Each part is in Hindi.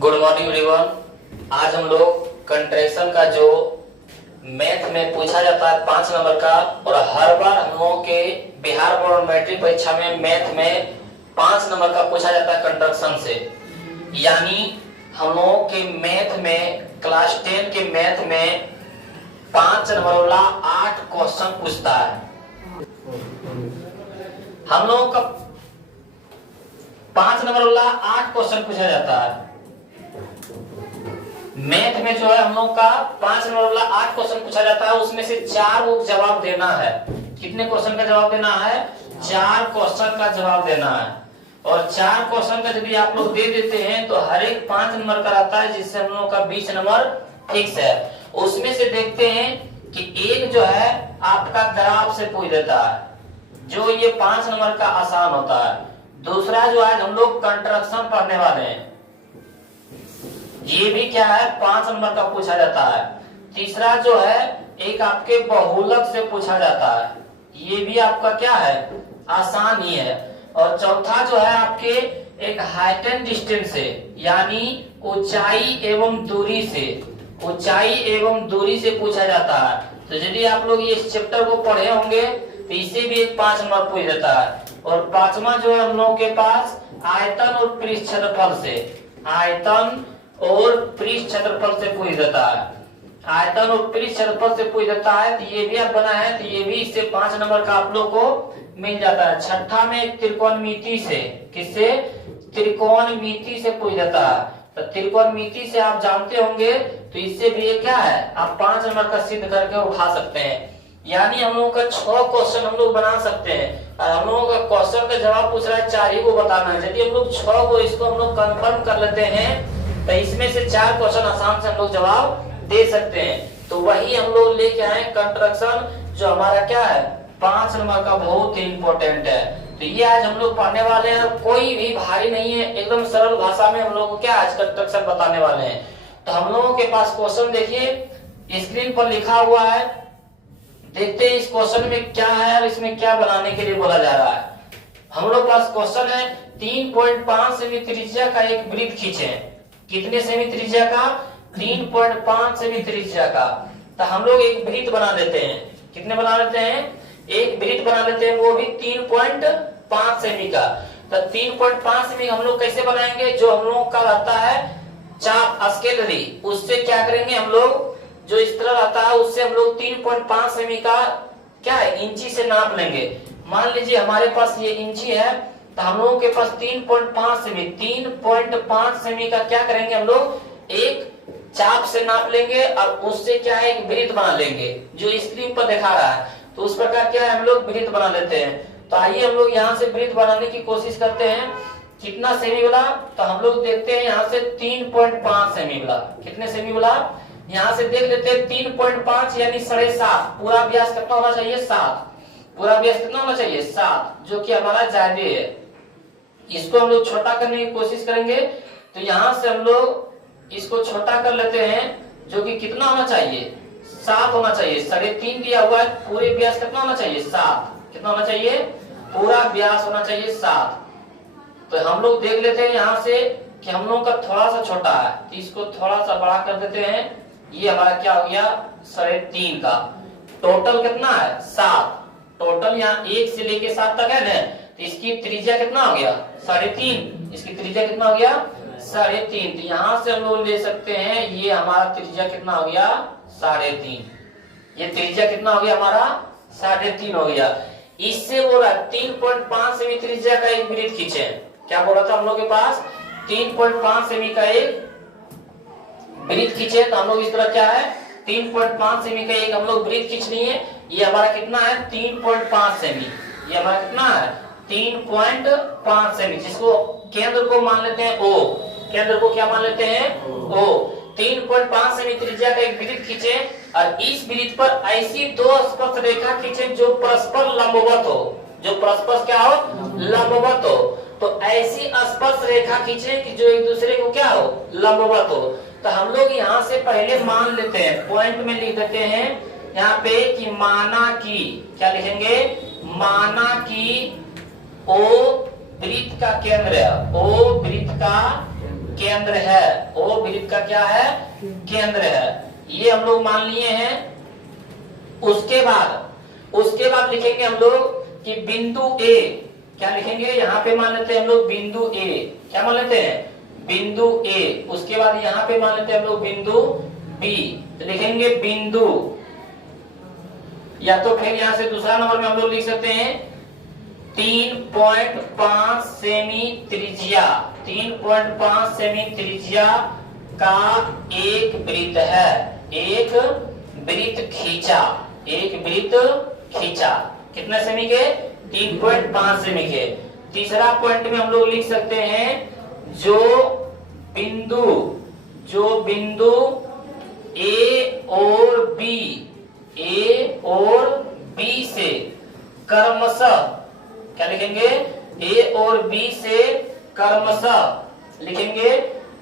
Good morning everyone. आज हम लोग कंट्रैक्शन का जो मैथ में पूछा जाता है 5 नंबर का, और हर बार हम लोगों के बिहार बोर्ड मैट्रिक परीक्षा में मैथ में 5 नंबर का पूछा जाता है कंट्रैक्शन से। यानी हम लोगों के मैथ में क्लास 10 के मैथ में 5 नंबर वाला 8 क्वेश्चन पूछता है। हम लोगों का 5 नंबर वाला 8 क्वेश्चन पूछा जाता है मैथ में। जो है हम लोग का 5 नंबर वाला 8 क्वेश्चन पूछा जाता है, उसमें से 4 को जवाब देना है। कितने क्वेश्चन का जवाब देना है? 4 क्वेश्चन का जवाब देना है। और 4 क्वेश्चन का यदि आप लोग दे देते हैं तो हर एक 5 नंबर का रहता है, जिससे हम लोग का 20 नंबर फिक्स है। उसमें से देखते हैं कि एक जो है आपका ग्राफ से पूछ देता है, जो ये 5 नंबर का आसान होता है। दूसरा जो आज हम लोग कंट्रैक्शन पढ़ने वाले हैं, ये भी क्या है 5 नंबर का पूछा जाता है। तीसरा जो है एक आपके बहुलक से पूछा जाता है, ये भी आपका क्या है आसान ही है। और चौथा जो है आपके एक हाइट एंड डिस्टेंस से, यानी ऊंचाई एवं दूरी से, ऊंचाई एवं दूरी से पूछा जाता है। तो यदि आप लोग ये इस चैप्टर को पढ़े होंगे तो इसे भी एक 5 नंबर पूछ देता है। और पांचवा जो है हम लोगों के पास आयतन और पृष्ठ क्षेत्रफल से, आयतन और पृष्ठ क्षेत्रफल से पूछ देता है। आयतन और पृष्ठ क्षेत्रफल से पूछ देता है, तो ये भी आप बना है, तो ये भी इससे 5 नंबर का आप लोग को मिल जाता है। छठा में त्रिकोणमिति से, किससे? त्रिकोणमिति से पूछ देता है। तो त्रिकोणमिति से आप जानते होंगे, तो इससे भी ये क्या है आप 5 नंबर का सिद्ध करके उठा सकते हैं। यानी हम लोगों का 6 क्वेश्चन हम लोग बना सकते हैं। और हम लोगों का क्वेश्चन का जवाब पूछ रहा है 4 ही को बताना है। यदि हम लोग 6 को इसको हम लोग कंफर्म कर लेते हैं तो इसमें से 4 क्वेश्चन आसान से हम लोग जवाब दे सकते हैं। तो वही हम लोग लेके आए कंट्रैक्शन, जो हमारा क्या है 5 नंबर का बहुत ही इंपॉर्टेंट है। तो ये आज हम लोग पढ़ने वाले हैं, कोई भी भारी नहीं है, एकदम सरल भाषा में हम लोग को क्या आज कंट्रैक्शन बताने वाले हैं। तो हम लोगों के पास क्वेश्चन देखिए स्क्रीन पर लिखा हुआ है, देखते हैं इस क्वेश्चन में क्या है और इसमें क्या बनाने के लिए बोला जा रहा है। हम लोग पास क्वेश्चन है 3.5 सेमी त्रिज्या का एक वृत्त खींचे। कितने सेमी त्रिज्या का? 3.5 सेमी त्रिज्या का। तो हम लोग एक वृत्त बना देते हैं। कितने बना लेते हैं? एक वृत्त बना लेते हैं, वो भी 3.5 सेमी का। तो 3.5 सेमी हम लोग कैसे बनाएंगे? जो हम लोग का रहता है चाप स्केलरी, उससे क्या करेंगे हम लोग, जो इस तरह रहता है उससे हम लोग 3.5 सेमी का क्या है इंची से नाप लेंगे। मान लीजिए हमारे पास ये इंची है, तो हम लोगों के पास 3.5 सेमी, 3.5 सेमी का क्या करेंगे हम लोग एक चाप से नाप लेंगे और उससे क्या है एक वृत्त बना लेंगे, जो स्क्रीन पर दिखा रहा है। तो उस प्रकार क्या है हम लोग वृत्त बना लेते हैं। तो आइए हम लोग यहाँ से वृत्त बनाने की कोशिश करते हैं। कितना सेमी वाला? तो हम लोग देखते हैं यहाँ से 3.5 सेमी वाला। कितने सेमी वाला? यहाँ से देख लेते हैं 3.5 यानी 7.5। पूरा व्यास कितना होना चाहिए? 7। पूरा व्यास कितना होना चाहिए? 7, जो कि हमारा ज्यादा है। इसको हम लोग छोटा करने की कोशिश करेंगे। तो यहाँ से हम लोग इसको छोटा कर लेते हैं, जो कि कितना होना चाहिए? 7 होना चाहिए। 3.5 दिया हुआ है, पूरे व्यास कितना होना चाहिए? 7। कितना होना चाहिए? पूरा व्यास होना चाहिए 7। तो हम लोग देख लेते हैं यहाँ से कि हम लोग का थोड़ा सा छोटा है, तो इसको थोड़ा सा बड़ा कर देते हैं। ये हमारा क्या हो गया 3.5 का। टोटल कितना है? 7। टोटल यहाँ 1 से लेके 7 तक है ना, तो इसकी त्रिज्या कितना हो गया? 3.5। इसकी त्रिज्या कितना हो गया? 3.5। तो यहाँ से हम लोग ले सकते हैं, ये हमारा त्रिज्या कितना हो गया? 3.5। ये त्रिज्या कितना हो गया हमारा? 3.5 हो गया। इससे बोला 3.5 सेमी त्रिज्या का एक वृत्त खींचे। क्या बोला था हम लोग के पास? 3.5 सेमी का एक वृत्त खींचे। तो हम लोग इस तरह क्या है 3.5 सेमी का एक हम लोग वृत्त खींच लिए। ये हमारा कितना है? 3.5 सेमी। ये हमारा कितना है? 3.5 सेमी, जिसको केंद्र को मान लेते हैं O। केंद्र को क्या मान लेते हैं? O। 3.5 सेमी त्रिज्या का एक वृत्त खींचे और इस वृत्त पर ऐसी 2 स्पर्श रेखा खींचे जो परस्पर लंबवत हो। जो परस्पर क्या हो? लंबवत हो। तो ऐसी स्पर्श रेखा खींचे कि जो एक दूसरे को क्या हो? लंबवत हो। तो हम लोग यहाँ से पहले मान लेते हैं, पॉइंट में लिख देते हैं यहाँ पे कि माना की, क्या लिखेंगे? माना की O वृत्त का केंद्र है। O वृत्त का केंद्र है, ओ वृत्त का क्या है, केंद्र है। ये हम लोग मान लिए हैं। उसके बाद लिखेंगे हम लोग कि बिंदु ए, क्या लिखेंगे यहाँ पे मान लेते हैं हम लोग बिंदु ए, क्या मान लेते हैं, बिंदु ए। उसके बाद यहाँ पे मान लेते हैं हम लोग बिंदु बी, लिखेंगे बिंदु, या तो फिर यहाँ से दूसरा नंबर में हम लोग लिख सकते हैं 3.5 सेमी त्रिज्या, 3.5 सेमी त्रिज्या का एक वृत्त है, एक वृत्त खींचा, एक वृत्त खींचा, कितने सेमी के, 3.5 सेमी के। तीसरा पॉइंट में हम लोग लिख सकते हैं जो बिंदु ए और बी से क्रमशः, क्या लिखेंगे, ए और बी से क्रमशः लिखेंगे।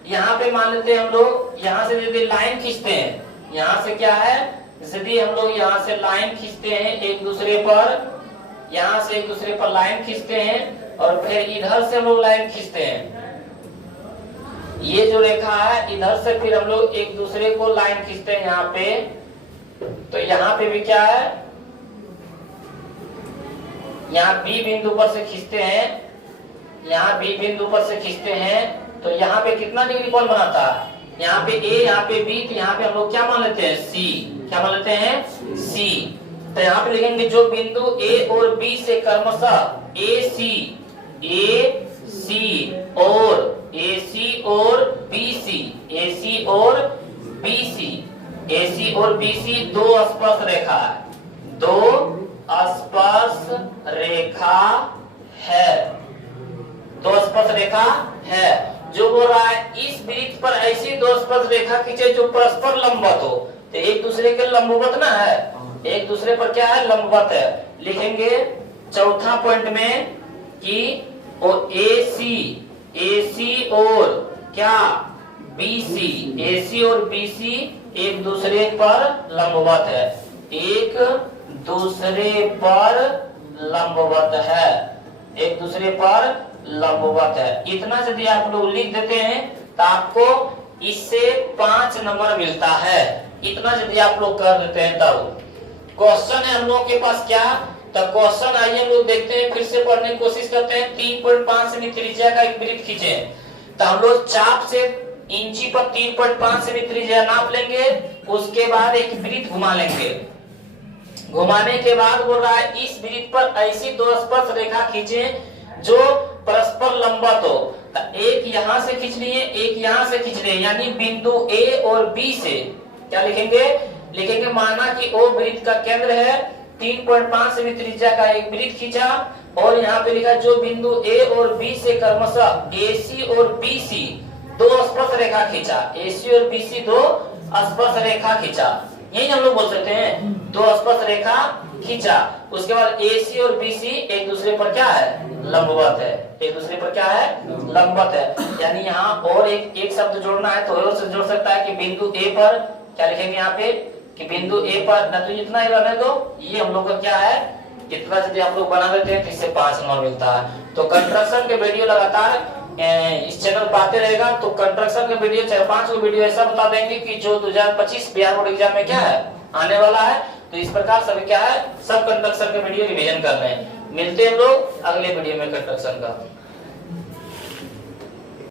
यहाँ पे मान लेते हैं हम लोग, यहाँ से यदि लाइन खींचते हैं, यहाँ से क्या है, यदि हम लोग यहाँ से लाइन खींचते हैं एक दूसरे पर, यहाँ से एक दूसरे पर लाइन खींचते हैं और फिर इधर से हम लोग लाइन खींचते हैं, ये जो रेखा है इधर से फिर हम लोग एक दूसरे को लाइन खींचते हैं यहाँ पे, तो यहाँ पे भी क्या है, यहाँ बी बिंदु पर से खींचते हैं, यहाँ बी बिंदु पर से खींचते हैं, तो यहाँ पे कितना डिग्री कोण बनाता है, यहाँ पे ए, यहाँ पे बी, तो यहाँ पे हम लोग क्या मान लेते हैं, सी, क्या मान लेते हैं, सी। तो यहाँ पे लिखेंगे जो बिंदु ए और बी से क्रमशः ए सी और बी सी दो स्पर्श रेखा है, दो स्पर्श रेखा है, दो स्पर्श रेखा है। जो बोल रहा है इस वृत्त पर ऐसी दो स्पर्श रेखा खींचे जो परस्पर लंबवत हो, तो एक दूसरे के लंबवत ना है, एक दूसरे पर क्या है, लंबवत है। लिखेंगे चौथा पॉइंट में कि एसी और क्या, बीसी, एसी और बीसी एक दूसरे पर लंबवत है, एक दूसरे पर लंबवत है, एक दूसरे पर लंबवत है। इतना यदि आप लोग लिख देते हैं तो आपको इससे 5 नंबर मिलता है। इतना यदि आप लोग कर देते हैं तब क्वेश्चन है हम लोग के पास क्या, तो क्वेश्चन आइए हम लोग देखते हैं, फिर से पढ़ने की कोशिश करते हैं। 3.5 सेमी त्रिज्या का एक वृत्त खींचे, तो हम लोग चाप से इंची पर 3.5 सेमी त्रिज्या नाप लेंगे, उसके बाद एक वृत्त घुमा लेंगे। घुमाने के बाद बोल रहा है इस वृत्त पर ऐसी दो स्पर्श रेखा खींचे जो परस्पर लंबवत हो, एक यहाँ से खींच लिए, एक यहाँ से खींच लिए, यानी बिंदु ए और बी से क्या लिखेंगे, लिखेंगे माना कि ओ वृत्त का केंद्र है, 3.5 सेमी त्रिज्या का एक वृत्त खींचा, और यहाँ पे लिखा जो बिंदु ए और बी से क्रमशः एसी और बीसी दो स्पर्श रेखा खींचा, एसी और बीसी दो स्पर्श रेखा खींचा, यही हम लोग बोल सकते हैं, दो स्पर्श रेखा खींचा। उसके बाद एसी और बीसी एक दूसरे पर क्या है, लंबवत है, एक दूसरे पर क्या है, लंबवत है। यानी यहाँ और एक शब्द जोड़ना है तो और से जोड़ सकता है कि बिंदु ए पर क्या लिखेंगे यहाँ पे कि बिंदु ए पर, न तो इतना ही रहने दो, ये हम लोग का क्या है, इतना यदि आप लोग बना देते हैं तो इससे 5 नंबर मिलता है। तो कंस्ट्रक्शन के वीडियो लगातार इस चैनल पर आते रहेगा, तो कंस्ट्रक्शन के वीडियो 4-5 वीडियो ऐसा बता देंगे कि जो 2025 बिहार बोर्ड एग्जाम में क्या है आने वाला है, तो इस प्रकार सभी क्या है, सब कंस्ट्रक्शन के वीडियो रिवीजन कर रहे हैं। मिलते हैं हम लोग अगले वीडियो में कंस्ट्रक्शन का।